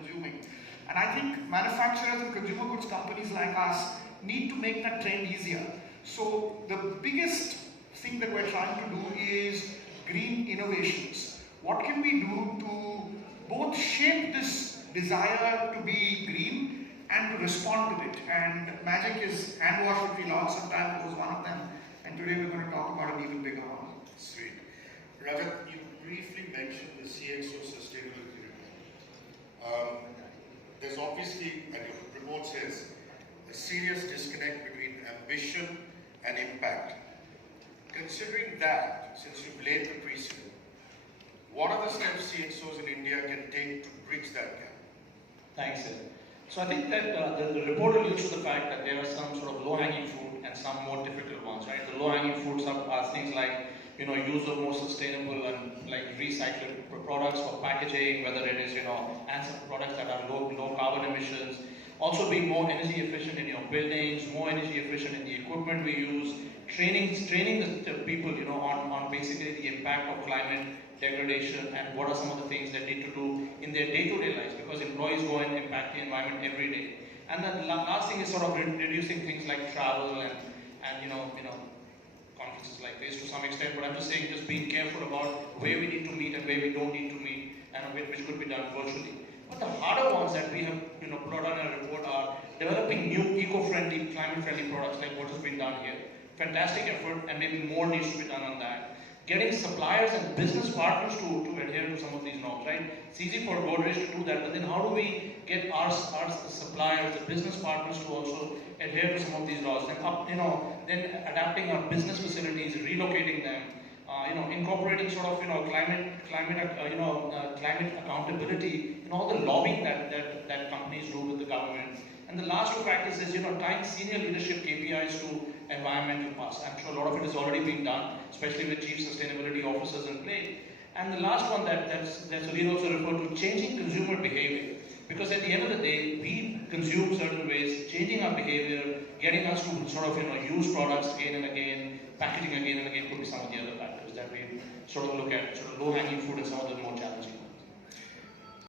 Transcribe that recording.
consuming. And I think manufacturers and consumer goods companies like us need to make that trend easier. So the biggest thing that we're trying to do is green innovations. What can we do to both shape this desire to be green and to respond to it? And Magic is hand wash, which we launched some time ago, was one of them. And today we're going to talk about an even bigger one. Sweet. Rajat, you briefly mentioned the CXO sustainability report. There's obviously, and your report says, a serious disconnect between ambition and impact. Considering that, since you've laid the precedent, what are the steps CXOs in India can take to bridge that gap? Thanks, Sid. So I think that the report alludes to the fact that there are some sort of low-hanging fruit and some more difficult ones, right? The low-hanging fruits are things like, use of more sustainable and like recycled products for packaging, whether it is, and some products that are low carbon emissions. Also being more energy efficient in your buildings, more energy efficient in the equipment we use, training the people, on basically the impact of climate degradation and what are some of the things they need to do in their day-to-day lives, because employees go and impact the environment every day. And then the last thing is sort of reducing things like travel and conferences like this to some extent, but I'm just saying just being careful about where we need to meet and where we don't need to meet, and which could be done virtually. But the harder ones that we have put on our report are developing new eco-friendly, climate-friendly products like what has been done here. Fantastic effort, and maybe more needs to be done on that. Getting suppliers and business partners to adhere to some of these norms, right? It's easy for Godrej to do that, but then how do we get our the suppliers, the business partners to also adhere to some of these laws? Then adapting our business facilities, relocating them, incorporating sort of climate accountability in all the lobbying that companies do with the government. And the last two factors is tying senior leadership KPIs to environmental paths. I'm sure a lot of it is already being done, especially with chief sustainability officers in play. And the last one that Sunil also referred to, changing consumer behavior. Because at the end of the day, we consume certain ways, changing our behavior, getting us to sort of use products again and again, packaging again and again could be some of the other factors that we sort of look at, sort of low-hanging fruit and some of the more challenging.